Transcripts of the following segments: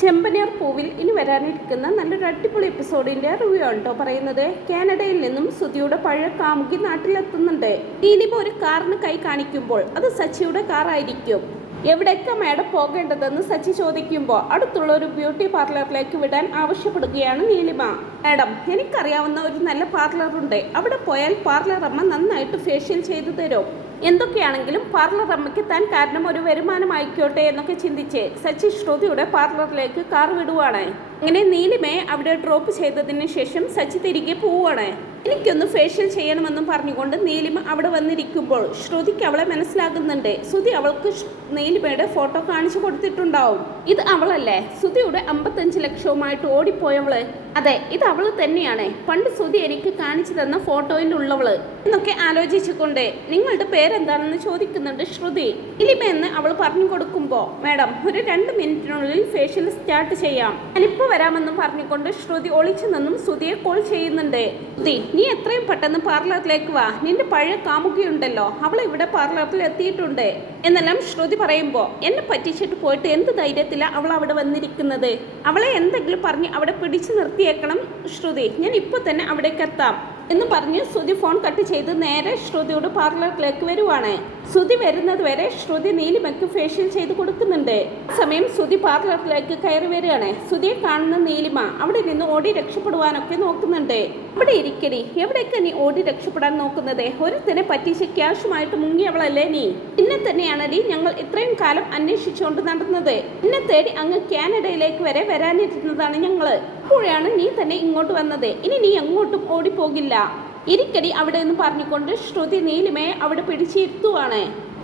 ചെമ്പനീർ പൂവിൽ ഇനി വരാനിരിക്കുന്ന നല്ലൊരു അടിപൊളി എപ്പിസോഡിന്റെ റിവ്യൂ ആണ് പറയുന്നത്. കാനഡയിൽ നിന്നും സുധിയുടെ പഴയ കാമുകി നാട്ടിലെത്തുന്നുണ്ട്. ഇനിയിപ്പോ ഒരു കാറിന് കൈ കാണിക്കുമ്പോൾ അത് സച്ചിയുടെ കാറായിരിക്കും എവിടേക്ക മേഡം പോകേണ്ടതെന്ന് സച്ചി ചോദിക്കുമ്പോൾ അടുത്തുള്ള ഒരു ബ്യൂട്ടി പാർലറിലേക്ക് വിടാൻ ആവശ്യപ്പെടുകയാണ് നീലിമ. മാഡം എനിക്കറിയാവുന്ന ഒരു നല്ല പാർലറുണ്ട്. അവിടെ പോയാൽ പാർലർ അമ്മ നന്നായിട്ട് ഫേഷ്യൽ ചെയ്തു തരും. എന്തൊക്കെയാണെങ്കിലും പാർലർ അമ്മയ്ക്ക് താൻ കാരണം ഒരു വരുമാനമായിക്കോട്ടെ എന്നൊക്കെ ചിന്തിച്ച് സച്ചി ശ്രുതിയുടെ പാർലറിലേക്ക് കാർ വിടുവാണ്. അങ്ങനെ നീലിമയെ അവിടെ ഡ്രോപ്പ് ചെയ്തതിന് ശേഷം സച്ചി തിരികെ പോവുകയാണ് എനിക്കൊന്ന് ഫേഷ്യൽ ചെയ്യണമെന്നും പറഞ്ഞുകൊണ്ട് നീലിമ അവിടെ വന്നിരിക്കുമ്പോൾ ശ്രുതിക്ക് അവളെ മനസ്സിലാകുന്നുണ്ട്. ശ്രുതി അവൾക്ക് നീലിമയുടെ ഫോട്ടോ കാണിച്ചു കൊടുത്തിട്ടുണ്ടാവും. ഇത് അവളല്ലേ? ശ്രുതിയുടെ അമ്പത്തഞ്ച് ലക്ഷവുമായിട്ട് ഓടിപ്പോയവൾ. അതെ ഇത് അവൾ തന്നെയാണ്. പണ്ട് ശ്രുതി എനിക്ക് കാണിച്ചു തന്ന ഫോട്ടോയിൽ ഉള്ളവൾ എന്നൊക്കെ ആലോചിച്ചുകൊണ്ട് നിങ്ങളുടെ പേരെന്താണെന്ന് ചോദിക്കുന്നുണ്ട് ശ്രുതി. നീലിമ അവൾ പറഞ്ഞു കൊടുക്കുമ്പോൾ മാഡം ഒരു രണ്ട് മിനിറ്റിനുള്ളിൽ ഫേഷ്യൽ സ്റ്റാർട്ട് ചെയ്യാം. ഞാനിപ്പോൾ വരാമെന്നും പറഞ്ഞുകൊണ്ട് ശ്രുതി ഒളിച്ചു നിന്നും ശ്രുതിയെ കോൾ ചെയ്യുന്നുണ്ട്. ശ്രുതി നീ എത്രയും പെട്ടെന്ന് പാർലറിലേക്ക് വാ. നിന്റെ പഴയ കാമുകിയുണ്ടല്ലോ. അവൾ ഇവിടെ പാർലറിൽ എത്തിയിട്ടുണ്ട്. എന്നെല്ലാം ശ്രുതി പറയുമ്പോൾ എന്നെ പറ്റിച്ചിട്ട് പോയിട്ട് എന്ത് ധൈര്യത്തിലാണ് അവൾ അവിടെ വന്നിരിക്കുന്നത്? അവളെ എന്തെങ്കിലും പറഞ്ഞ് അവിടെ പിടിച്ചു നിർത്തിയേക്കണം ശ്രുതി. ഞാൻ ഇപ്പോൾ തന്നെ അവിടേക്ക് എത്താം. എന്ന് പറഞ്ഞ് ശ്രുതി ഫോൺ കട്ട് ചെയ്ത് നേരെ ശ്രുതിയോട് പാർലറിലേക്ക് വരുവാണ്. ശ്രുതി വരുന്നത് വരെ ശ്രുതി നീലിമയ്ക്ക് ഫേഷ്യൽ ചെയ്ത് കൊടുക്കുന്നുണ്ട്. സമയം ശ്രുതി പാർലറിലേക്ക് കയറി വരികയാണ്. ശ്രുതിയെ കാണുന്ന നീലിമ അവിടെ നിന്ന് ഓടി രക്ഷപ്പെടുവാനൊക്കെ നോക്കുന്നുണ്ട്. ഇവിടെ ഇരിക്കടി. എവിടേക്ക് നീ ഓടി രക്ഷപ്പെടാൻ നോക്കുന്നത്? ഒരുത്തിനെ പറ്റിച്ച് ക്യാഷുമായിട്ട് മുങ്ങിയവളല്ലേ നീ? ഇന്നെ തന്നെയാണടി ഞങ്ങൾ ഇത്രയും കാലം അന്വേഷിച്ചുകൊണ്ട് നടന്നത്. ഇന്നെ തേടി അങ്ങ് കാനഡയിലേക്ക് വരെ വരാനിരുന്നതാണ് ഞങ്ങൾ. അപ്പോഴാണ് നീ തന്നെ ഇങ്ങോട്ട് വന്നത്. ഇനി നീ എങ്ങോട്ടും ഓടിപ്പോകില്ല. ഇരിക്കടി അവിടെ നിന്ന് പറഞ്ഞുകൊണ്ട് ശ്രുതി നീലിമയെ അവിടെ പിടിച്ചിരുത്തുവാണ്.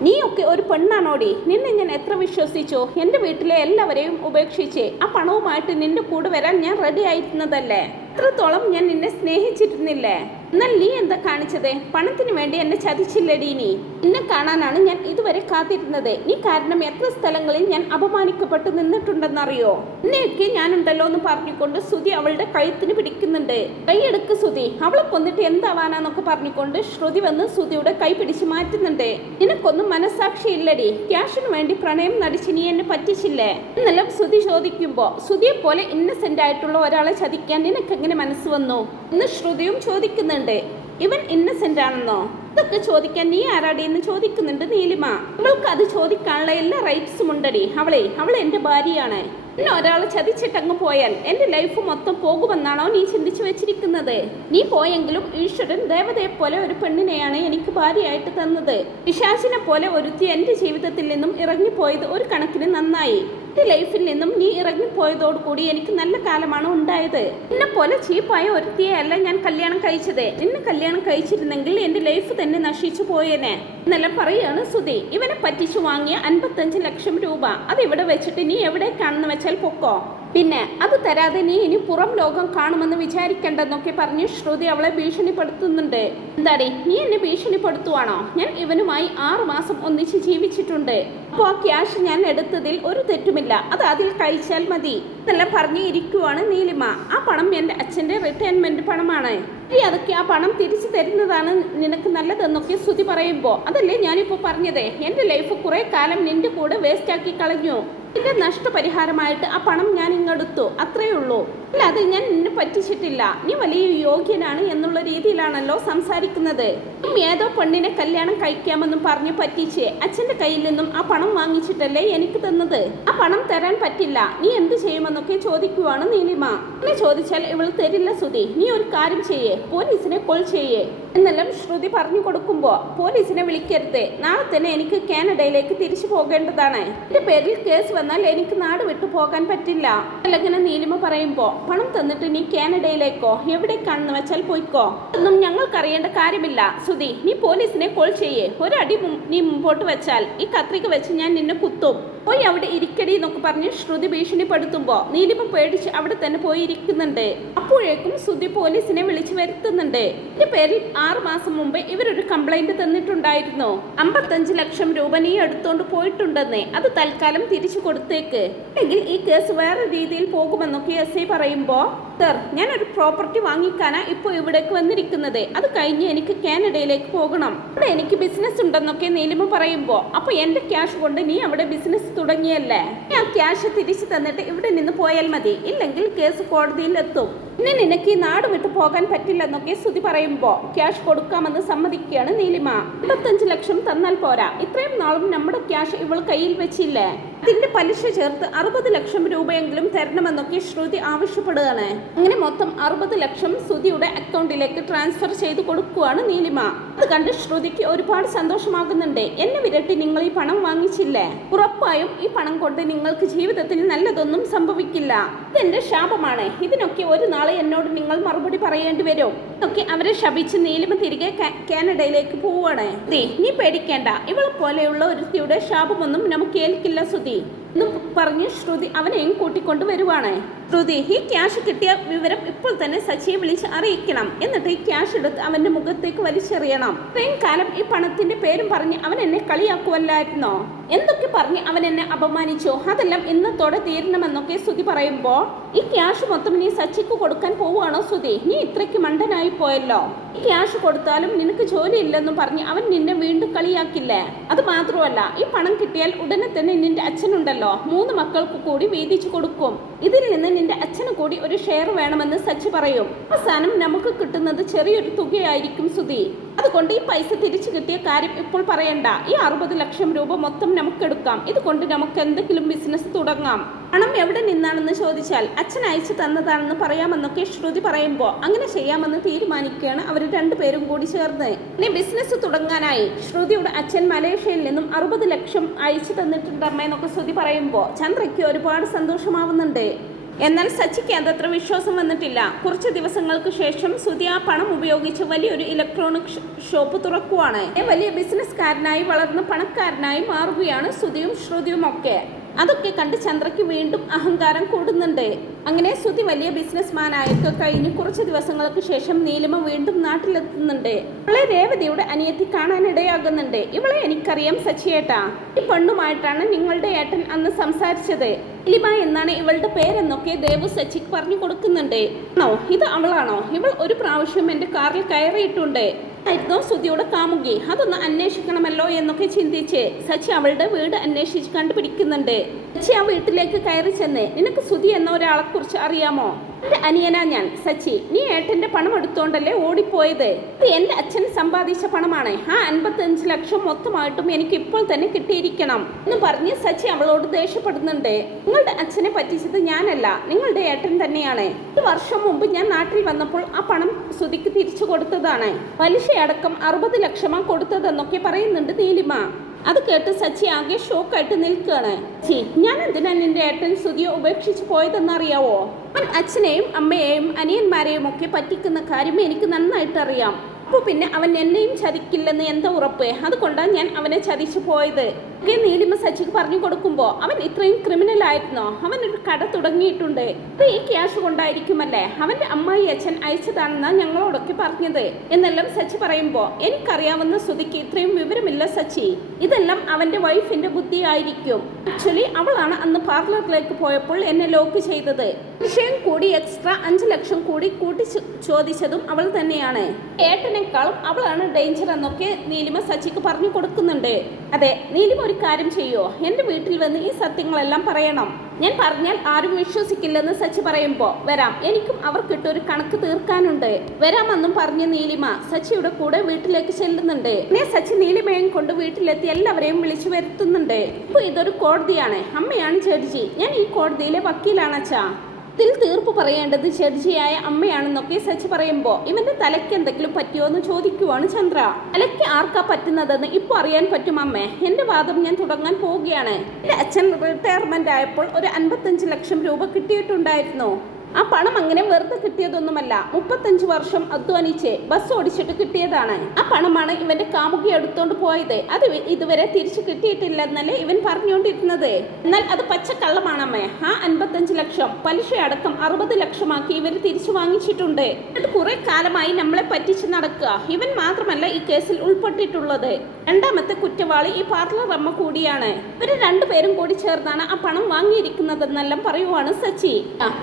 നീയൊക്കെ ഒരു പെണ്ണാണോടി? നിന്നെ ഞാൻ എത്ര വിശ്വസിച്ചു? എന്റെ വീട്ടിലെ എല്ലാവരെയും ഉപേക്ഷിച്ച് ആ പണവുമായിട്ട് നിന്റെ കൂടെ വരാൻ ഞാൻ റെഡി ആയിരുന്നതല്ലേ? എത്രത്തോളം ഞാൻ നിന്നെ സ്നേഹിച്ചിരുന്നില്ലേ? എന്നാൽ നീ എന്താ കാണിച്ചത്? പണത്തിന് വേണ്ടി എന്നെ ചതിച്ചില്ലടി നീ. നിന്നെ കാണാനാണ് ഞാൻ ഇതുവരെ കാത്തിരുന്നത്. നീ കാരണം എത്ര സ്ഥലങ്ങളിൽ ഞാൻ അപമാനിക്കപ്പെട്ടു നിന്നിട്ടുണ്ടെന്നറിയോ? എന്നെയൊക്കെ ഞാനുണ്ടല്ലോ എന്ന് പറഞ്ഞുകൊണ്ട് സുതി അവളുടെ കഴുത്തിന് പിടിക്കുന്നുണ്ട്. കൈയെടുക്ക് സുതി അവളെ കൊന്നിട്ട് എന്താവാനാന്നൊക്കെ പറഞ്ഞുകൊണ്ട് ശ്രുതി വന്ന് സുതിയുടെ കൈ പിടിച്ച് മാറ്റുന്നുണ്ട്. നിനക്കൊന്നും മനസാക്ഷിയില്ലടി ക്യാഷിന് വേണ്ടി പ്രണയം നടിച്ച് നീ എന്നെ പറ്റിച്ചില്ലേ? എന്നെല്ലാം സുതി ചോദിക്കുമ്പോ സുതിയെ പോലെ ഇന്നസെന്റ് ആയിട്ടുള്ള ഒരാളെ ചതിക്കാൻ നിനക്ക് എങ്ങനെ മനസ്സ് വന്നു? എന്ന് ശ്രുതിയും ചോദിക്കുന്നുണ്ട്. ഇവൻ ഇന്നസെന്റ് ആണെന്നോ? ഇതൊക്കെ ചോദിക്കാൻ നീ ആരാടി എന്ന് ചോദിക്കുന്നുണ്ട് നീലിമ. ഇവൾക്ക് അത് ചോദിക്കാനുള്ള എല്ലാ റൈറ്റ്സും ഉണ്ടടി. അവളെ അവൾ എന്റെ ഭാര്യയാണ്. പിന്നെ ഒരാൾ ചതിച്ചിട്ടങ്ങ് പോയാൽ എന്റെ ലൈഫ് മൊത്തം പോകുമെന്നാണോ നീ ചിന്തിച്ചു വെച്ചിരിക്കുന്നത്? നീ പോയെങ്കിലും ഈശ്വരൻ ദേവതയെ പോലെ ഒരു പെണ്ണിനെയാണ് എനിക്ക് ഭാര്യയായിട്ട് തന്നത്. പിശാചിനെ പോലെ ഒരുത്തി എന്റെ ജീവിതത്തിൽ നിന്നും ഇറങ്ങിപ്പോയത് ഒരു കണക്കിന് നന്നായി. എന്റെ ലൈഫിൽ നിന്നും നീ ഇറങ്ങിപ്പോയതോടുകൂടി എനിക്ക് നല്ല കാലമാണ് ഉണ്ടായത്. എന്നെ പോലെ ചീപ്പായ ഒരുത്തിയല്ല ഞാൻ കല്യാണം കഴിച്ചത്. നിന്നെ കല്യാണം കഴിച്ചിരുന്നെങ്കിൽ എന്റെ ലൈഫ് തന്നെ നശിച്ചു പോയേനെ. എന്നെല്ലാം പറയാണ് സുധി. ഇവനെ പറ്റിച്ചു വാങ്ങിയ അൻപത്തഞ്ച് ലക്ഷം രൂപ. അത് ഇവിടെ വെച്ചിട്ട് നീ എവിടേക്കാണെന്ന് വെച്ചാൽ പൊക്കോ? പിന്നെ അത് തരാതെ നീ ഇനി പുറം ലോകം കാണുമെന്ന് വിചാരിക്കണ്ടെന്നൊക്കെ പറഞ്ഞ് ശ്രുതി അവളെ ഭീഷണിപ്പെടുത്തുന്നുണ്ട്. എന്താടി? നീ എന്നെ ഭീഷണിപ്പെടുത്തുവാണോ? ഞാൻ ഇവനുമായി ആറു മാസം ഒന്നിച്ച് ജീവിച്ചിട്ടുണ്ട്. അപ്പോൾ ആ ക്യാഷ് ഞാൻ എടുത്തതിൽ ഒരു തെറ്റുമില്ല. അത് അതിൽ കഴിച്ചാൽ മതി. ഇതെല്ലാം പറഞ്ഞു ഇരിക്കുവാണ് നീലിമ. ആ പണം എന്റെ അച്ഛന്റെ റിട്ടയർമെന്റ് പണമാണ്. അതൊക്കെ ആ പണം തിരിച്ചു തരുന്നതാണ് നിനക്ക് നല്ലതെന്നൊക്കെ ശ്രുതി പറയുമ്പോൾ അതല്ലേ ഞാനിപ്പോൾ പറഞ്ഞത്? എന്റെ ലൈഫ് കുറേ കാലം നിന്റെ കൂടെ വേസ്റ്റാക്കി കളഞ്ഞു. ഇതിന്റെ നഷ്ടപരിഹാരമായിട്ട് ആ പണം ഞാൻ ഇങ്ങെടുത്തു. അത്രയേ ഉള്ളൂ. അല്ല അത് ഞാൻ നിന്നെ പറ്റിച്ചിട്ടില്ല. നീ വലിയ യോഗ്യനാണ് എന്നുള്ള രീതിയിലാണല്ലോ സംസാരിക്കുന്നത്. ഏതോ പെണ്ണിനെ കല്യാണം കഴിക്കാമെന്നും പറഞ്ഞു പറ്റിച്ച്. അച്ഛന്റെ കയ്യിൽ നിന്നും ആ പണം വാങ്ങിച്ചിട്ടല്ലേ എനിക്ക് തന്നത്? ആ പണം തരാൻ പറ്റില്ല. നീ എന്ത് ചെയ്യുമെന്നൊക്കെ ചോദിക്കുവാണ് നീലിമ. എന്നെ ചോദിച്ചാൽ ഇവൾ തരില്ല സുധി. നീ ഒരു കാര്യം ചെയ്യേ. പോലീസിനെ കോൾ ചെയ്യേ. എന്നെല്ലാം ശ്രുതി പറഞ്ഞു കൊടുക്കുമ്പോൾ പോലീസിനെ വിളിക്കരുത്. നാളെ തന്നെ എനിക്ക് കാനഡയിലേക്ക് തിരിച്ചു പോകേണ്ടതാണ്. എന്റെ പേരിൽ കേസ് വന്നാൽ എനിക്ക് നാട് വിട്ടു പോകാൻ പറ്റില്ല. അല്ലെങ്കിൽ നീലിമ പറയുമ്പോൾ പണം തന്നിട്ട് നീ കാനഡയിലേക്കോ? എവിടേക്കാണെന്ന് വെച്ചാൽ പോയിക്കോ? ഒന്നും ഞങ്ങൾക്ക് അറിയേണ്ട കാര്യമില്ല സുധി നീ പോലീസിനെ കോൾ ചെയ്യേ. ഒരടി നീ മുമ്പോട്ട് വെച്ചാൽ ഈ കത്രിക വെച്ച് ഞാൻ നിന്നെ കുത്തും. പോയി അവിടെ ഇരിക്കടി എന്നൊക്കെ പറഞ്ഞ് ശ്രുതി ഭീഷണിപ്പെടുത്തുമ്പോ നീലിമ പേടിച്ച് അവിടെ തന്നെ പോയി ഇരിക്കുന്നുണ്ട് അപ്പോഴേക്കും ശ്രുതി പോലീസിനെ വിളിച്ചു വരുത്തുന്നുണ്ട്. ഇതിന്റെ പേരിൽ ആറ് മാസം മുമ്പ് ഇവരൊരു കംപ്ലൈന്റ് തന്നിട്ടുണ്ടായിരുന്നു. അമ്പത്തഞ്ച് ലക്ഷം രൂപ നീ എടുത്തോണ്ട് പോയിട്ടുണ്ടെന്ന്. അത് തൽക്കാലം തിരിച്ചു കൊടുത്തേക്ക്. അല്ലെങ്കിൽ ഈ കേസ് വേറെ രീതിയിൽ പോകുമെന്നൊക്കെ എസ് ഐ പറയുമ്പോ ഞാൻ ഒരു പ്രോപ്പർട്ടി വാങ്ങിക്കാനാ ഇപ്പോൾ ഇവിടേക്ക് വന്നിരിക്കുന്നത്. അത് കഴിഞ്ഞ് എനിക്ക് കാനഡയിലേക്ക് പോകണം. അവിടെ എനിക്ക് ബിസിനസ് ഉണ്ടെന്നൊക്കെ നീലിമ പറയുമ്പോൾ അപ്പോൾ എന്റെ ക്യാഷ് കൊണ്ട് നീ അവിടെ ബിസിനസ് തുടങ്ങിയല്ലേ? ആ ക്യാഷ് തിരിച്ചു തന്നിട്ട് ഇവിടെ നിന്ന് പോയാൽ മതി. ഇല്ലെങ്കിൽ കേസ് കോടതിയിൽ എത്തും. പിന്നെ നിനക്ക് ഈ നാട് വിട്ടു പോകാൻ പറ്റില്ലെന്നൊക്കെ സ്തുതി പറയുമ്പോൾ ക്യാഷ് കൊടുക്കാമെന്ന് സമ്മതിക്കുകയാണ് നീലിമ. ഇരുപത്തഞ്ച് ലക്ഷം തന്നാൽ പോരാ. ഇത്രയും നാളും നമ്മുടെ ക്യാഷ് ഇവൾ കയ്യിൽ വെച്ചില്ലേ? ഇതിന്റെ പലിശ ചേർത്ത് അറുപത് ലക്ഷം രൂപയെങ്കിലും തരണമെന്നൊക്കെ ശ്രുതി ആവശ്യപ്പെടുകയാണ്. അങ്ങനെ മൊത്തം അറുപത് ലക്ഷം ശ്രുതിയുടെ അക്കൗണ്ടിലേക്ക് ട്രാൻസ്ഫർ ചെയ്ത് കൊടുക്കുകയാണ് നീലിമ. അത് കണ്ട് ശ്രുതിക്ക് ഒരുപാട് സന്തോഷമാകുന്നുണ്ട്. എന്നെ വിരട്ടി നിങ്ങൾ ഈ പണം വാങ്ങിച്ചില്ലേ? ഉറപ്പായും ഈ പണം കൊണ്ട് നിങ്ങൾക്ക് ജീവിതത്തിൽ നല്ലതൊന്നും സംഭവിക്കില്ല. ഇതെന്റെ ശാപമാണ്. ഇതിനൊക്കെ ഒരു നാളെ എന്നോട് നിങ്ങൾ മറുപടി പറയേണ്ടി വരും? ഒക്കെ അവരെ ശപിച്ച് നീലിമ തിരികെ കാനഡയിലേക്ക് പോവുകയാണ്. നീ പേടിക്കേണ്ട. ഇവളെ പോലെയുള്ള ഒരുത്തിയുടെ ശാപമൊന്നും നമുക്ക് ഏൽക്കില്ല ശ്രുതി എന്നും പറഞ്ഞ് ശ്രുതി അവനെയും കൂട്ടിക്കൊണ്ട് വരുവാണ്. ശ്രുതി ഈ ക്യാഷ് കിട്ടിയ വിവരം ഇപ്പോൾ തന്നെ സച്ചിയെ വിളിച്ച് അറിയിക്കണം. എന്നിട്ട് ഈ ക്യാഷ് എടുത്ത് അവന്റെ മുഖത്തേക്ക് വലിച്ചെറിയണം. ഇത്രയും കാലം ഈ പണത്തിന്റെ പേരും പറഞ്ഞ് അവൻ എന്നെ കളിയാക്കുവല്ലായിരുന്നോ? എന്തൊക്കെ പറഞ്ഞ് അവൻ എന്നെ അപമാനിച്ചു. അതെല്ലാം ഇന്നത്തോടെ തീരണമെന്നൊക്കെ ശ്രുതി പറയുമ്പോ ഈ ക്യാഷ് മൊത്തം നീ സച്ചിക്ക് കൊടുക്കാൻ പോവുകയാണോ ശ്രുതി? നീ ഇത്രയ്ക്ക് മണ്ടനായി പോയല്ലോ. ഈ ക്യാഷ് കൊടുത്താലും നിനക്ക് ജോലിയില്ലെന്നും പറഞ്ഞ് അവൻ നിന്നെ വീണ്ടും കളിയാക്കില്ലേ? അത് മാത്രമല്ല ഈ പണം കിട്ടിയാൽ ഉടനെ തന്നെ നിന്റെ അച്ഛനുണ്ടല്ലോ. മൂന്ന് മക്കൾക്ക് കൂടി വീതിച്ചു കൊടുക്കും. ഇതിൽ നിന്ന് നിന്റെ അച്ഛന് കൂടി ഒരു ഷെയർ വേണമെന്ന് സച്ചി പറയും. അവസാനം നമുക്ക് കിട്ടുന്നത് ചെറിയൊരു തുകയായിരിക്കും സുധി. അതുകൊണ്ട് ഈ പൈസ തിരിച്ചു കിട്ടിയ കാര്യം ഇപ്പോൾ പറയണ്ട. ഈ അറുപത് ലക്ഷം രൂപ മൊത്തം നമുക്ക് എടുക്കാം. ഇതുകൊണ്ട് നമുക്ക് എന്തെങ്കിലും ബിസിനസ് തുടങ്ങാം. പണം എവിടെ നിന്നാണെന്ന് ചോദിച്ചാൽ അച്ഛൻ അയച്ചു തന്നതാണെന്ന് പറയാമെന്നൊക്കെ ശ്രുതി പറയുമ്പോൾ അങ്ങനെ ചെയ്യാമെന്ന് തീരുമാനിക്കുകയാണ് അവർ രണ്ടുപേരും കൂടി ചേർന്ന്. ഇനി ബിസിനസ് തുടങ്ങാനായി. ശ്രുതിയുടെ അച്ഛൻ മലേഷ്യയിൽ നിന്നും അറുപത് ലക്ഷം അയച്ചു തന്നിട്ടുണ്ട് അമ്മയെന്നൊക്കെ ശ്രുതി പറയുമ്പോൾ ചന്ദ്രയ്ക്ക് ഒരുപാട് സന്തോഷമാവുന്നുണ്ട്. എന്നാൽ സച്ചിക്ക് അതത്ര വിശ്വാസം വന്നിട്ടില്ല. കുറച്ച് ദിവസങ്ങൾക്ക് ശേഷം സുധി ആ പണം ഉപയോഗിച്ച് വലിയൊരു ഇലക്ട്രോണിക് ഷോപ്പ് തുറക്കുവാണ്. വലിയ ബിസിനസ്സുകാരനായി വളർന്ന് പണക്കാരനായി മാറുകയാണ് സുധിയും ശ്രുതിയും ഒക്കെ. അതൊക്കെ കണ്ട് ചന്ദ്രയ്ക്ക് വീണ്ടും അഹങ്കാരം കൂടുന്നുണ്ട്. അങ്ങനെ സുതി വലിയ ബിസിനസ്മാനായൊക്കെ കഴിഞ്ഞ് കുറച്ച് ദിവസങ്ങൾക്ക് ശേഷം നീലിമ വീണ്ടും നാട്ടിലെത്തുന്നുണ്ട്. ഇവളെ രേവതിയുടെ അനിയത്തി കാണാനിടയാകുന്നുണ്ട് ഇവളെ എനിക്കറിയാം സച്ചിയേട്ടാ ഈ പെണ്ണുമായിട്ടാണ് നിങ്ങളുടെ ഏട്ടൻ അന്ന് സംസാരിച്ചത്. ലിമ എന്നാണ് ഇവളുടെ പേരെന്നൊക്കെ ദേവു സച്ചിക്ക് പറഞ്ഞു കൊടുക്കുന്നുണ്ട് ആണോ? ഇത് അവളാണോ? ഇവൾ ഒരു പ്രാവശ്യം എന്റെ കാറിൽ കയറിയിട്ടുണ്ട്. ആയിരുന്നു സുധിയുടെ കാമുകി അതൊന്ന് അന്വേഷിക്കണമല്ലോ എന്നൊക്കെ ചിന്തിച്ച് സച്ചി അവളുടെ വീട് അന്വേഷിച്ച് കണ്ടുപിടിക്കുന്നുണ്ട്. സച്ചി ആ വീട്ടിലേക്ക് കയറി ചെന്ന് നിനക്ക് സുധി എന്ന ഒരാളെ കുറിച്ച് അറിയാമോ? എന്റെ അനിയനാ ഞാൻ സച്ചി. നീ ഏട്ടന്റെ പണം എടുത്തോണ്ടല്ലേ ഓടിപ്പോയത്? ഇത് എന്റെ അച്ഛൻ സമ്പാദിച്ച പണമാണ്. ആ അൻപത്തഞ്ച് ലക്ഷം മൊത്തമായിട്ടും എനിക്ക് ഇപ്പോൾ തന്നെ കിട്ടിയിരിക്കണം എന്ന് പറഞ്ഞ് സച്ചി അവളോട് ദേഷ്യപ്പെടുന്നുണ്ട്. നിങ്ങളുടെ അച്ഛനെ പറ്റിച്ചത് ഞാനല്ല. നിങ്ങളുടെ ഏട്ടൻ തന്നെയാണ്. ഒരു വർഷം മുമ്പ് ഞാൻ നാട്ടിൽ വന്നപ്പോൾ ആ പണം സുധിക്ക് തിരിച്ചു കൊടുത്തതാണ്. പലിശയടക്കം അറുപത് ലക്ഷമാണ് കൊടുത്തതെന്നൊക്കെ പറയുന്നുണ്ട് നീലിമ. അത് കേട്ട് സച്ചി ആകെ ഷോക്കായിട്ട് നിൽക്കുകയാണ് ചി ഞാൻ എന്തിനാ നിന്റെ ഏട്ടൻ സുതിയെ ഉപേക്ഷിച്ച് പോയതെന്നറിയാവോ? അവൻ അച്ഛനെയും അമ്മയെയും അനിയന്മാരെയും ഒക്കെ പറ്റിക്കുന്ന കാര്യം എനിക്ക് നന്നായിട്ട് അറിയാം അപ്പോൾ പിന്നെ അവൻ എന്നെയും ചതിക്കില്ലെന്ന് എന്താ ഉറപ്പ്? അതുകൊണ്ടാണ് ഞാൻ അവനെ ചതിച്ചു പോയത്. ഒക്കെ നീലിമ സച്ചിക്ക് പറഞ്ഞു കൊടുക്കുമ്പോൾ അവൻ ഇത്രയും ക്രിമിനൽ ആയിരുന്നോ? അവൻ ഒരു കട തുടങ്ങിയിട്ടുണ്ട്. ഇത് ഈ ക്യാഷ് കൊണ്ടായിരിക്കുമല്ലേ? അവന്റെ അമ്മായി അച്ഛൻ അയച്ചതാണെന്ന് ഞങ്ങളോടൊക്കെ പറഞ്ഞത്. എന്നെല്ലാം സച്ചി പറയുമ്പോൾ എനിക്കറിയാവുന്ന സ്തുതിക്ക് ഇത്രയും വിവരമില്ല സച്ചി. ഇതെല്ലാം അവന്റെ വൈഫിന്റെ ബുദ്ധിയായിരിക്കും. ആക്ച്വലി അവളാണ് അന്ന് പാർലറിലേക്ക് പോയപ്പോൾ എന്നെ ലോക്ക് ചെയ്തത്. വിഷയം കൂടി എക്സ്ട്രാ അഞ്ച് ലക്ഷം കൂടി കൂട്ടി ചോദിച്ചതും അവൾ തന്നെയാണ്. ഏട്ടനേക്കാളും അവളാണ് ഡേഞ്ചർ എന്നൊക്കെ നീലിമ സച്ചിക്ക് പറഞ്ഞു കൊടുക്കുന്നുണ്ട്. അതെ നീലിമ ഒരു കാര്യം ചെയ്യുമോ എന്റെ വീട്ടിൽ വന്ന് ഈ സത്യങ്ങളെല്ലാം പറയണം. ഞാൻ പറഞ്ഞാൽ ആരും വിശ്വസിക്കില്ലെന്ന് സച്ചി പറയുമ്പോൾ വരാം. എനിക്കും അവർക്കിട്ടൊരു കണക്ക് തീർക്കാനുണ്ട്. വരാമെന്നും പറഞ്ഞ് നീലിമ സച്ചിയുടെ കൂടെ വീട്ടിലേക്ക് ചെല്ലുന്നുണ്ട്. പിന്നെ സച്ചി നീലിമയും കൊണ്ട് വീട്ടിലെത്തി എല്ലാവരെയും വിളിച്ചു വരുത്തുന്നുണ്ട്. ഇപ്പൊ ഇതൊരു കോടതിയാണ്. അമ്മയാണ് ജഡ്ജി. ഞാൻ ഈ കോടതിയിലെ വക്കീലാണച്ചാ. ഇതിൽ തീർപ്പ് പറയേണ്ടത് ജഡ്ജിയായ അമ്മയാണെന്നൊക്കെ സച്ച് പറയുമ്പോൾ ഇവന്റെ തലയ്ക്ക് എന്തെങ്കിലും പറ്റിയോ എന്ന് ചോദിക്കുവാണ് ചന്ദ്ര. തലയ്ക്ക് ആർക്കാ പറ്റുന്നതെന്ന് ഇപ്പോൾ അറിയാൻ പറ്റും അമ്മേ. എന്റെ വാദം ഞാൻ തുടങ്ങാൻ പോവുകയാണ്. എന്റെ അച്ഛൻ റിട്ടയർമെന്റ് ആയപ്പോൾ ഒരു അൻപത്തഞ്ച് ലക്ഷം രൂപ കിട്ടിയിട്ടുണ്ടായിരുന്നു. ആ പണം അങ്ങനെ വെറുതെ കിട്ടിയതൊന്നുമല്ല. മുപ്പത്തഞ്ച് വർഷം അധ്വാനിച്ച് ബസ് ഓടിച്ചിട്ട് കിട്ടിയതാണ്. ആ പണമാണ് ഇവന്റെ കാമുകി എടുത്തോണ്ട് പോയത്. അത് ഇതുവരെ തിരിച്ചു കിട്ടിയിട്ടില്ലെന്നല്ലേ ഇവൻ പറഞ്ഞുകൊണ്ടിരുന്നത് എന്നാൽ അത് പച്ചക്കള്ളമാണമ്മേ. ആ അൻപത്തഞ്ച് ലക്ഷം പലിശ അടക്കം അറുപത് ലക്ഷമാക്കി ഇവർ തിരിച്ചു വാങ്ങിച്ചിട്ടുണ്ട്. അത് കുറെ കാലമായി നമ്മളെ പറ്റിച്ച് നടക്കുക. ഇവൻ മാത്രമല്ല ഈ കേസിൽ ഉൾപ്പെട്ടിട്ടുള്ളത്. രണ്ടാമത്തെ കുറ്റവാളി ഈ പാർലർ അമ്മ കൂടിയാണ്. ഇവർ രണ്ടുപേരും കൂടി ചേർന്നാണ് ആ പണം വാങ്ങിയിരിക്കുന്നതെന്നെല്ലാം പറയുവാണ് സച്ചി.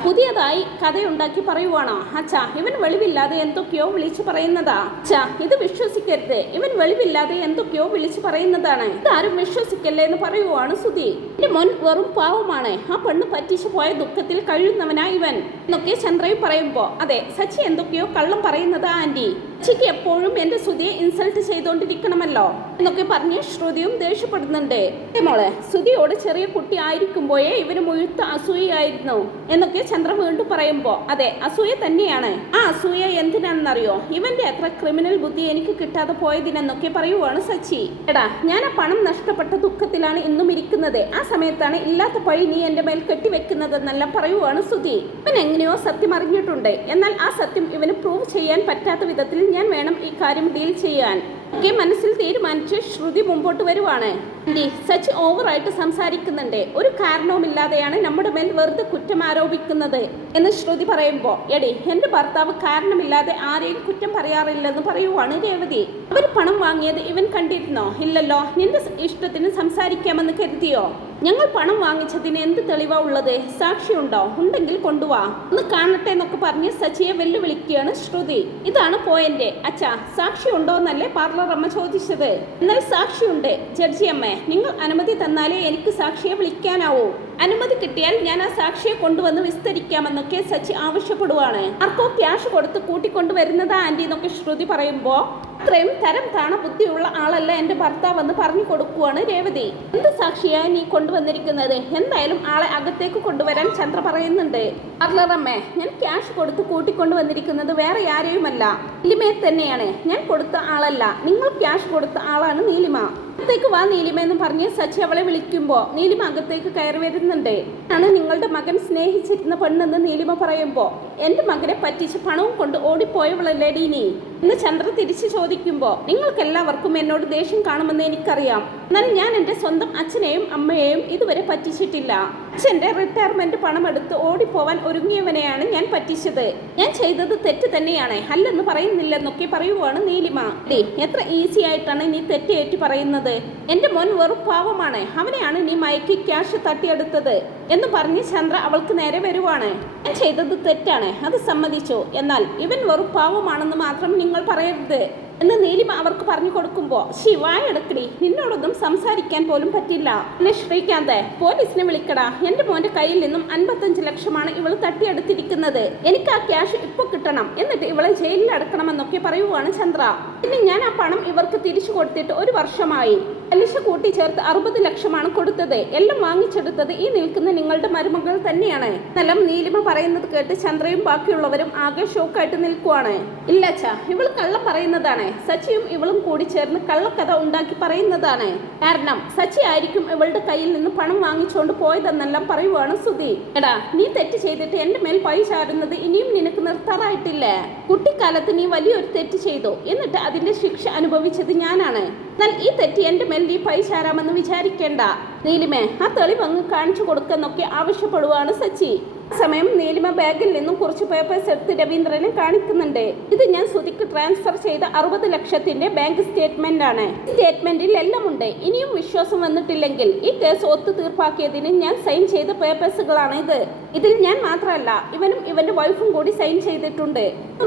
പുതിയതായി വെളിവായി കഥയുണ്ടാക്കി പറയുവാണോ? അച്ഛാ ഇവൻ വെളിവില്ലാതെ എന്തൊക്കെയോ വിളിച്ചു പറയുന്നതാ. അച്ഛാ ഇത് വിശ്വസിക്കരുത്. ഇവൻ വെളിവില്ലാതെ എന്തൊക്കെയോ വിളിച്ചു പറയുന്നതാണ്. ഇതാരും വിശ്വസിക്കല്ലേ എന്ന് പറയുവാണ് സുധി. എന്റെ മോൻ വെറും പാവമാണ്. ആ പെണ്ണ് പറ്റിച്ചു പോയ ദുഃഖത്തിൽ കഴിയുന്നവനാ ഇവൻ. എന്നൊക്കെ ചന്ദ്രയും പറയുമ്പോ അതെ സച്ചി എന്തൊക്കെയോ കള്ളം പറയുന്നതാ ആന്റി. സച്ചിക്ക് എപ്പോഴും എന്റെ സുതിയെ ഇൻസൾട്ട് ചെയ്തുകൊണ്ടിരിക്കണമല്ലോ എന്നൊക്കെ പറഞ്ഞ് ശ്രുതിയും ദേഷ്യപ്പെടുന്നുണ്ട്. മോളെ സുതിയോട് ചെറിയ കുട്ടി ആയിരിക്കുമ്പോഴേ ഇവന് മുഴുത്ത അസൂയായിരുന്നു എന്നൊക്കെ ചന്ദ്രൻ വീണ്ടും പറയുമ്പോ അതെ അസൂയ തന്നെയാണ്. ആ അസൂയ എന്തിനാണെന്നറിയോ? ഇവന്റെ അത്ര ക്രിമിനൽ ബുദ്ധി എനിക്ക് കിട്ടാതെ പോയതിനെന്നൊക്കെ പറയുവാണ് സച്ചി. എടാ ഞാൻ ആ പണം നഷ്ടപ്പെട്ട ദുഃഖത്തിലാണ് ഇന്നും ഇരിക്കുന്നത്. ആ സമയത്താണ് ഇല്ലാത്ത പഴി നീ എന്റെ മേൽ കെട്ടിവെക്കുന്നതെന്നെല്ലാം പറയുവാണ് സുതി ഇവൻ എങ്ങനെയോ സത്യം അറിഞ്ഞിട്ടുണ്ട്. എന്നാൽ ആ സത്യം ഇവന് പ്രൂവ് ചെയ്യാൻ പറ്റാത്ത വിധത്തിൽ ഞാൻ വേണം ഈ കാര്യം ഡീൽ ചെയ്യാൻ. ഒക്കെ മനസ്സിൽ തീരുമാനിച്ച് ശ്രുതി മുമ്പോട്ട് വരുവാണ്. ആന്റി സച്ച് ഓവറായിട്ട് സംസാരിക്കുന്നുണ്ട്. ഒരു കാരണവുമില്ലാതെയാണ് നമ്മുടെ മേൽ വെറുതെ കുറ്റം ആരോപിക്കുന്നത് എന്ന് ശ്രുതി പറയുമ്പോൾ എടി എന്റെ ഭർത്താവ് കാരണമില്ലാതെ ആരെയും കുറ്റം പറയാറില്ലെന്ന് പറയുവാണ് രേവതി. അവർ പണം വാങ്ങിയത് ഇവൻ കണ്ടിരുന്നോ? ഇല്ലല്ലോ നിന്റെ ഇഷ്ടത്തിന് സംസാരിക്കാമെന്ന് കരുതിയോ? ഞങ്ങൾ പണം വാങ്ങിച്ചതിന് എന്ത് തെളിവാ ഉള്ളത്? സാക്ഷിയുണ്ടോ? ഉണ്ടെങ്കിൽ കൊണ്ടുവാ. ഒന്ന് കാണട്ടെ എന്നൊക്കെ പറഞ്ഞ് സച്ചിയെ വെല്ലുവിളിക്കുകയാണ് ശ്രുതി. ഇതാണ് പോയിന്റ്. അച്ഛാ സാക്ഷി ഉണ്ടോ എന്നല്ലേ പാർലർ അമ്മ ചോദിച്ചത്. എന്നാൽ സാക്ഷിയുണ്ട് ജഡ്ജി അമ്മേ. നിങ്ങൾ അനുമതി തന്നാലേ എനിക്ക് സാക്ഷിയെ വിളിക്കാനാവൂ. അനുമതി കിട്ടിയാൽ ഞാൻ ആ സാക്ഷിയെ കൊണ്ടുവന്ന് വിസ്തരിക്കാമെന്നൊക്കെ സച്ചി ആവശ്യപ്പെടുവാണ്. ആർക്കോ ക്യാഷ് കൊടുത്ത് കൂട്ടിക്കൊണ്ടുവരുന്നതാ ആന്റി എന്നൊക്കെ ശ്രുതി പറയുമ്പോ അത്രയും തരം താണ ബുദ്ധിയുള്ള ആളല്ല എന്റെ ഭർത്താവ് എന്ന് പറഞ്ഞു കൊടുക്കുവാണ് രേവതി. എന്ത് സാക്ഷിയായി നീ കൊണ്ടുവന്നിരിക്കുന്നത്? എന്തായാലും ആളെ അകത്തേക്ക് കൊണ്ടുവരാൻ ചന്ദ്ര പറയുന്നുണ്ട്. അർലറമ്മേ ഞാൻ ക്യാഷ് കൊടുത്ത് കൂട്ടിക്കൊണ്ടുവന്നിരിക്കുന്നത് വേറെ ആരെയുമല്ല. നീലിമയെ തന്നെയാണ്. ഞാൻ കൊടുത്ത ആളല്ല. നിങ്ങൾ ക്യാഷ് കൊടുത്ത ആളാണ് നീലിമ. അകത്തേക്ക് വാ നീലിമ എന്ന് പറഞ്ഞ് സച്ചി അവളെ വിളിക്കുമ്പോ നീലിമ അകത്തേക്ക് കയറി വരുന്നുണ്ട്. ആണ് നിങ്ങളുടെ മകൻ സ്നേഹിച്ചിരുന്ന പെണ്ണെന്ന് നീലിമ പറയുമ്പോ എന്റെ മകനെ പറ്റിച്ച് പണവും കൊണ്ട് ഓടിപ്പോയവളല്ലേ നീ എന്ന് ചന്ദ്ര തിരിച്ചു ചോദിക്കുമ്പോൾ നിങ്ങൾക്ക് എല്ലാവർക്കും എന്നോട് ദേഷ്യം കാണുമെന്ന് എനിക്കറിയാം. എന്നാൽ ഞാൻ എന്റെ സ്വന്തം അച്ഛനെയും അമ്മയെയും ഇതുവരെ പറ്റിച്ചിട്ടില്ല. അച്ഛന്റെ റിട്ടയർമെന്റ് പണമെടുത്ത് ഓടിപ്പോവാൻ ഒരുങ്ങിയവനെയാണ് ഞാൻ പറ്റിച്ചത്. ഞാൻ ചെയ്തത് തെറ്റ് തന്നെയാണ്. അല്ലെന്ന് പറയുന്നില്ലെന്നൊക്കെ പറയുവാണ് നീലിമ. ഡേ എത്ര ഈസി ആയിട്ടാണ് നീ തെറ്റേറ്റ് പറയുന്നത്? എന്റെ മോൻ വെറും പാവമാണ്. അവനെയാണ് നീ മയക്കി ക്യാഷ് തട്ടിയെടുത്തത്. എന്ന് പറഞ്ഞ് ചന്ദ്ര അവൾക്ക് നേരെ വരുവാണ്. ഞാൻ ചെയ്തത് തെറ്റാണ്. അത് സമ്മതിച്ചു? എന്നാൽ ഇവൻ വെറും പാവമാണെന്ന് മാത്രം നിങ്ങൾ പറയരുത് എന്ന് നീലിമ അവർക്ക് പറഞ്ഞു കൊടുക്കുമ്പോ ശിവായ എടുക്കടി. നിന്നോടൊന്നും സംസാരിക്കാൻ പോലും പറ്റില്ല. എന്നെ ശ്രീകാന്ത് പോലീസിനെ വിളിക്കടാ. എന്റെ മോന്റെ കയ്യിൽ നിന്നും അൻപത്തഞ്ച് ലക്ഷമാണ് ഇവൾ തട്ടിയെടുത്തിരിക്കുന്നത്. എനിക്ക് ആ ക്യാഷ് ഇപ്പൊ കിട്ടണം. എന്നിട്ട് ഇവളെ ജയിലിൽ അടക്കണമെന്നൊക്കെ പറയുവാണ് ചന്ദ്ര. പിന്നെ ഞാൻ ആ പണം ഇവർക്ക് തിരിച്ചു കൊടുത്തിട്ട് ഒരു വർഷമായി. പലിശ കൂട്ടിച്ചേർത്ത് അറുപത് ലക്ഷമാണ് കൊടുത്തത്. എല്ലാം വാങ്ങിച്ചെടുത്തത് ഈ നിൽക്കുന്ന നിങ്ങളുടെ മരുമകൾ തന്നെയാണ്. സ്ഥലം നീലിമ പറയുന്നത് കേട്ട് ചന്ദ്രയും ബാക്കിയുള്ളവരും ആകെ ഷോക്കായിട്ട് നിൽക്കുവാണ്. ഇല്ല അച്ഛാ ഇവൾ കള്ളം പറയുന്നതാണ്. സച്ചിയും ഇവളും കൂടി ചേർന്ന് കള്ളക്കഥ ഉണ്ടാക്കി പറയുന്നതാണ്. കാരണം സച്ചി ആയിരിക്കും ഇവളുടെ കയ്യിൽ നിന്ന് പണം വാങ്ങിച്ചുകൊണ്ട് പോയതെന്നെല്ലാം പറയുവാണ് സുധി. എടാ നീ തെറ്റ് ചെയ്തിട്ട് എന്റെ മേൽ പൈ ചാരുന്നത് ഇനിയും നിനക്ക് നിർത്താറായിട്ടില്ല? കുട്ടിക്കാലത്ത് നീ വലിയൊരു തെറ്റ് ചെയ്തു. എന്നിട്ട് അതിന്റെ ശിക്ഷ അനുഭവിച്ചത് ഞാനാണ്. എന്നാൽ ഈ തെറ്റ് എന്റെ മേൽ നീ പഴി ചാരാമെന്ന് വിചാരിക്കേണ്ട. നീലിമേ ആ തെളിവ് അങ്ങ് കാണിച്ചു കൊടുക്കെന്നൊക്കെ ആവശ്യപ്പെടുവാണ് സച്ചി. സമയം നീലിമ ബാഗിൽ നിന്നും കുറച്ച് പേപ്പേഴ്സ് എടുത്ത് രവീന്ദ്രനെ കാണിക്കുന്നുണ്ട്. ഇത് ഞാൻ സുധിക്ക് ട്രാൻസ്ഫർ ചെയ്ത അറുപത് ലക്ഷത്തിന്റെ ബാങ്ക് സ്റ്റേറ്റ്മെന്റ് ആണ്. സ്റ്റേറ്റ്മെന്റിൽ എല്ലാം ഉണ്ട് ഇനിയും വിശ്വാസം വന്നിട്ടില്ലെങ്കിൽ ഈ കേസ് ഒത്തു തീർപ്പാക്കിയതിന് ഞാൻ സൈൻ ചെയ്ത പേപ്പേഴ്സുകളാണ് ഇത്. ഇതിൽ ഞാൻ മാത്രമല്ല ഇവനും ഇവന്റെ വൈഫും കൂടി സൈൻ ചെയ്തിട്ടുണ്ട്.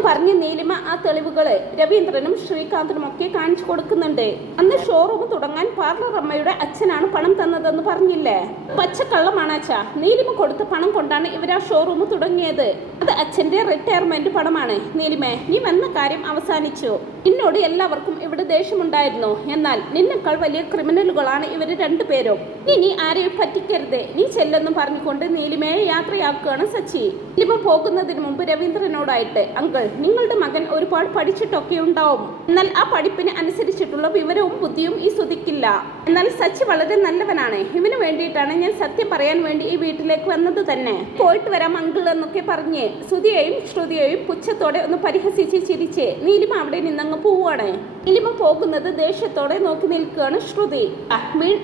പറഞ്ഞ നീലിമ ആ തെളിവുകൾ രവീന്ദ്രനും ശ്രീകാന്തിനും ഒക്കെ കാണിച്ചു കൊടുക്കുന്നുണ്ട്. അന്ന് ഷോറൂം തുടങ്ങാൻ പാർലർ അമ്മയുടെ അച്ഛനാണ് പണം തന്നതെന്ന് പറഞ്ഞില്ലേ? പച്ചക്കള്ളമാണ് അച്ഛ. നീലിമ കൊടുത്ത പണം കൊണ്ടാണ് ഇവർ ആ ഷോറൂം തുടങ്ങിയത്. അത് അച്ഛന്റെ റിട്ടയർമെന്റ് പണമാണ്. നീലിമേ നീ വന്ന കാര്യം അവസാനിച്ചു. നിന്നോട് എല്ലാവർക്കും ഇവിടെ ദേഷ്യമുണ്ടായിരുന്നു. എന്നാൽ നിന്നെക്കാൾ വലിയ ക്രിമിനലുകളാണ് ഇവർ രണ്ടുപേരും. നീ നീ ആരെയും പറ്റിക്കരുത്. നീ ചെല്ലെന്ന് പറഞ്ഞുകൊണ്ട് നീലിമയെ യാത്രയാക്കുകയാണ് സച്ചി. നീലിമ പോകുന്നതിന് മുമ്പ് രവീന്ദ്രനോടായിട്ട് അങ്കിൾ നിങ്ങളുടെ മകൻ ഒരുപാട് പഠിച്ചിട്ടൊക്കെ ഉണ്ടാവും എന്നാൽ ആ പഠിപ്പിന് അനുസരിച്ചിട്ടുള്ള വിവരവും ബുദ്ധിയും ഈ സ്തുതിക്കില്ല എന്നാൽ സച്ചി വളരെ നല്ലവനാണ്. ഇവന് വേണ്ടിയിട്ടാണ് ഞാൻ സത്യം പറയാൻ വേണ്ടി ഈ വീട്ടിലേക്ക് വന്നത് തന്നെ. പോയിട്ട് വരാം അങ്കിൾ എന്നൊക്കെ പറഞ്ഞ് ശ്രുതിയെയും ശ്രുതിയെയും പുച്ഛത്തോടെ ഒന്ന് പരിഹസിച്ച് ചിരിച്ച് നീലിമ അവിടെ നിന്നങ്ങ് പോവുകയാണ് നീലിമ പോകുന്നത് ദേഷ്യത്തോടെ നോക്കി നിൽക്കുകയാണ് ശ്രുതി. "ആ,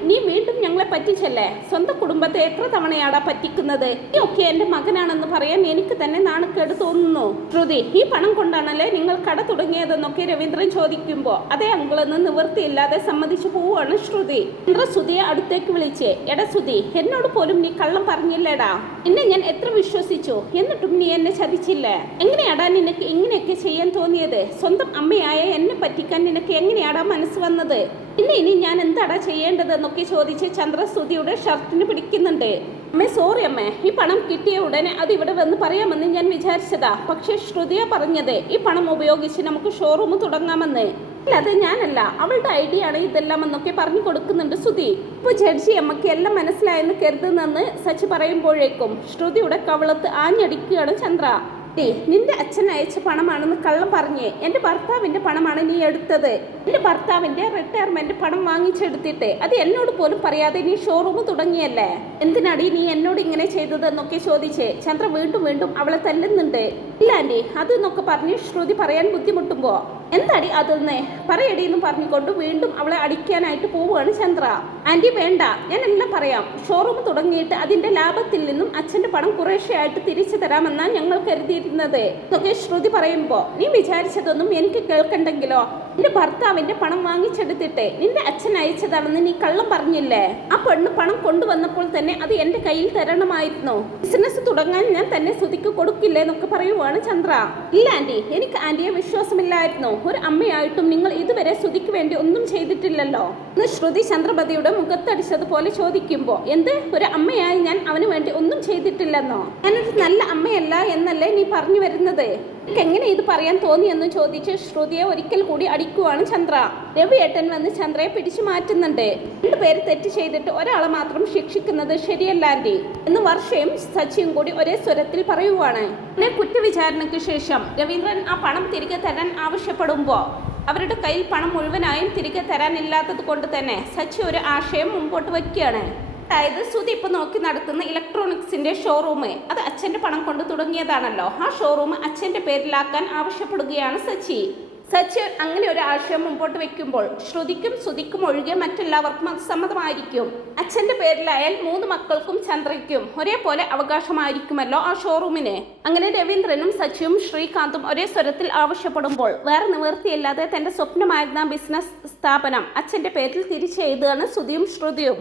നീ വീണ്ടും ഞങ്ങളെ പറ്റിച്ചല്ലേ? സ്വന്തം കുടുംബത്തെ എത്ര തവണയാടാ പറ്റിക്കുന്നത്? നീ ഒക്കെ എന്റെ മകനാണെന്ന് പറയാൻ പറയാൻ എനിക്ക് തന്നെ നാണക്കേട് തോന്നുന്നു. ശ്രുതി ഈ പണം കൊണ്ടാണല്ലേ നിങ്ങൾ കട തുടങ്ങിയതെന്നൊക്കെ രവീന്ദ്രൻ ചോദിക്കുമ്പോ അതേ അങ്കിളെന്ന് നിവൃത്തിയില്ലാതെ സമ്മതിച്ചു പോവുകയാണ് ശ്രുതി. ഇന്ദ്ര ശ്രുതിയെ അടുത്തേക്ക് വിളിച്ച് എടാ ശ്രുതി എന്നോട് പോലും നീ കള്ളം പറഞ്ഞില്ലേടാ? എന്നെ ഞാൻ എത്ര വിശ്വസിച്ചു? എന്നിട്ടും നീ എന്നെ ചതിച്ചില്ലേ? എങ്ങനെയാടാ നിനക്ക് ഇങ്ങനെയൊക്കെ ചെയ്യാൻ തോന്നിയത്? സ്വന്തം അമ്മയായ എന്നെ പറ്റിക്കാൻ നിനക്ക് എങ്ങനെയാടാ മനസ്സ് വന്നത്? പിന്നെ ഇനി ഞാൻ എന്താടാ ചെയ്യേണ്ടത് എന്നൊക്കെ ചോദിച്ച് ചന്ദ്രസ്തുതിയുടെ ഷർട്ടിന് പിടിക്കുന്നുണ്ട്. അമ്മേ സോറി അമ്മേ. ഈ പണം കിട്ടിയ ഉടനെ അത് ഇവിടെ വന്ന് പറയാമെന്ന് ഞാൻ വിചാരിച്ചതാ. പക്ഷെ ശ്രുതിയ പറഞ്ഞത് ഈ പണം ഉപയോഗിച്ച് നമുക്ക് ഷോറൂം തുടങ്ങാമെന്ന്. അല്ലാതെ ഞാനല്ല. അവളുടെ ഐഡിയ ആണ് ഇതെല്ലാം എന്നൊക്കെ പറഞ്ഞു കൊടുക്കുന്നുണ്ട് ശ്രുതി. ഇപ്പൊ ജഡ്ജി അമ്മയ്ക്ക് എല്ലാം മനസ്സിലായെന്ന് കരുതുന്നെന്ന് സച്ചി പറയുമ്പോഴേക്കും ശ്രുതിയുടെ കവളത്ത് ആഞ്ഞടിക്കുകയാണ് ചന്ദ്ര. ഡേ നിന്റെ അച്ഛൻ അയച്ച പണമാണെന്ന് കള്ളം പറഞ്ഞ്. എന്റെ ഭർത്താവിന്റെ പണമാണ് നീ എടുത്തത്. എന്റെ ഭർത്താവിന്റെ റിട്ടയർമെന്റ് പണം വാങ്ങിച്ചെടുത്തിട്ട്. അത് എന്നോട് പോലും പറയാതെ നീ ഷോറൂം തുടങ്ങിയല്ലേ? എന്തിനാടി നീ എന്നോട് ഇങ്ങനെ ചെയ്തതെന്നൊക്കെ ചോദിച്ച്? ചന്ദ്ര വീണ്ടും വീണ്ടും അവളെ തല്ലുന്നുണ്ട്. ഇല്ല ആന്റി അതെന്നൊക്കെ പറഞ്ഞ് ശ്രുതി പറയാൻ ബുദ്ധിമുട്ടുമ്പോൾ എന്താടി അതെന്ന്? പറയടി എന്ന് പറഞ്ഞുകൊണ്ട് വീണ്ടും അവളെ അടിക്കാനായിട്ട് പോവുകയാണ് ചന്ദ്ര. ആന്റി വേണ്ട ഞാൻ എല്ലാം പറയാം. ഷോറൂം തുടങ്ങിയിട്ട് അതിന്റെ ലാഭത്തിൽ നിന്നും അച്ഛന്റെ പണം കുറേശ്ശെയായിട്ട് തിരിച്ചു തരാമെന്നാണ് ഞങ്ങൾ കരുതിയിരുന്നത്. ഇതൊക്കെ ശ്രുതി പറയുമ്പോൾ നീ വിചാരിച്ചതൊന്നും എനിക്ക് കേൾക്കണ്ടെങ്കിലോ? നിന്റെ ഭർത്താവിന്റെ പണം വാങ്ങിച്ചെടുത്തിട്ട്. നിന്റെ അച്ഛൻ അയച്ചതാണെന്ന് നീ കള്ളം പറഞ്ഞില്ലേ? ആ പെണ്ണ് പണം കൊണ്ടുവന്നപ്പോൾ തന്നെ അത് എന്റെ കയ്യിൽ തരണമായിരുന്നു. ബിസിനസ് തുടങ്ങാൻ ഞാൻ തന്നെ ശ്രുതിക്ക് കൊടുക്കില്ലേ എന്നൊക്കെ പറയുവാണ് ചന്ദ്ര. ഇല്ല ആന്റി എനിക്ക് ആന്റിയെ വിശ്വാസമില്ലായിരുന്നു. ഒരു അമ്മയായിട്ടും നിങ്ങൾ ഇതുവരെ ശ്രുതിക്ക് വേണ്ടി ഒന്നും ചെയ്തിട്ടില്ലല്ലോ? എന്ന് ശ്രുതി ചന്ദ്രപതിയുടെ മുഖത്തടിച്ചതുപോലെ ചോദിക്കുമ്പോൾ എന്ത്? ഒരു അമ്മയായി ഞാൻ അവന് വേണ്ടി ഒന്നും ചെയ്തിട്ടില്ലെന്നോ? ഞാനൊരു നല്ല അമ്മയല്ല എന്നല്ലേ നീ പറഞ്ഞു വരുന്നത്? എങ്ങനെ ഇത് പറയാൻ തോന്നി എന്ന് ചോദിച്ച് ശ്രുതിയെ ഒരിക്കൽ കൂടി അടിക്കുവാണ് ചന്ദ്ര. രവിയേട്ടൻ വന്ന് ചന്ദ്രയെ പിടിച്ചു മാറ്റുന്നുണ്ട്. രണ്ടുപേര് തെറ്റ് ചെയ്തിട്ട് ഒരാളെ മാത്രം ശിക്ഷിക്കുന്നത് ശരിയല്ലാണ്ടി എന്ന് വർഷയും സച്ചിയും കൂടി ഒരേ സ്വരത്തിൽ പറയുവാണ്. പിന്നെ കുറ്റവിചാരണയ്ക്ക് ശേഷം രവീന്ദ്രൻ ആ പണം തിരികെ തരാൻ ആവശ്യപ്പെടുമ്പോൾ അവരുടെ കയ്യിൽ പണം മുഴുവനായും തിരികെ തരാനില്ലാത്തത് കൊണ്ട് തന്നെ സച്ചി ഒരു ആശയം മുമ്പോട്ട് വയ്ക്കുകയാണ്. അതായത് സുധി നോക്കി നടത്തുന്ന ഇലക്ട്രോണിക്സിന്റെ ഷോറൂം അത് അച്ഛന്റെ പണം കൊണ്ട് തുടങ്ങിയതാണല്ലോ. ആ ഷോറൂം അച്ഛന്റെ പേരിലാക്കാൻ ആവശ്യപ്പെടുകയാണ് സച്ചി. സച്ചി അങ്ങനെ ഒരു ആശയം മുമ്പോട്ട് വെക്കുമ്പോൾ ശ്രുതിക്കും ശ്രുതിക്കും ഒഴികെ മറ്റെല്ലാവർക്കും അത് സമ്മതമായിരിക്കും. അച്ഛന്റെ പേരിലായാൽ മൂന്ന് മക്കൾക്കും ചന്ദ്രയ്ക്കും ഒരേപോലെ അവകാശമായിരിക്കുമല്ലോ ആ ഷോറൂമിന് അങ്ങനെ രവീന്ദ്രനും സച്ചിയും ശ്രീകാന്തും ഒരേ സ്വരത്തിൽ ആവശ്യപ്പെടുമ്പോൾ വേറെ നിവൃത്തിയില്ലാതെ തന്റെ സ്വപ്നമായിരുന്ന ബിസിനസ് സ്ഥാപനം അച്ഛന്റെ പേരിൽ തിരിച്ചെഴുതുകയാണ് ശ്രുതിയും ശ്രുതിയും.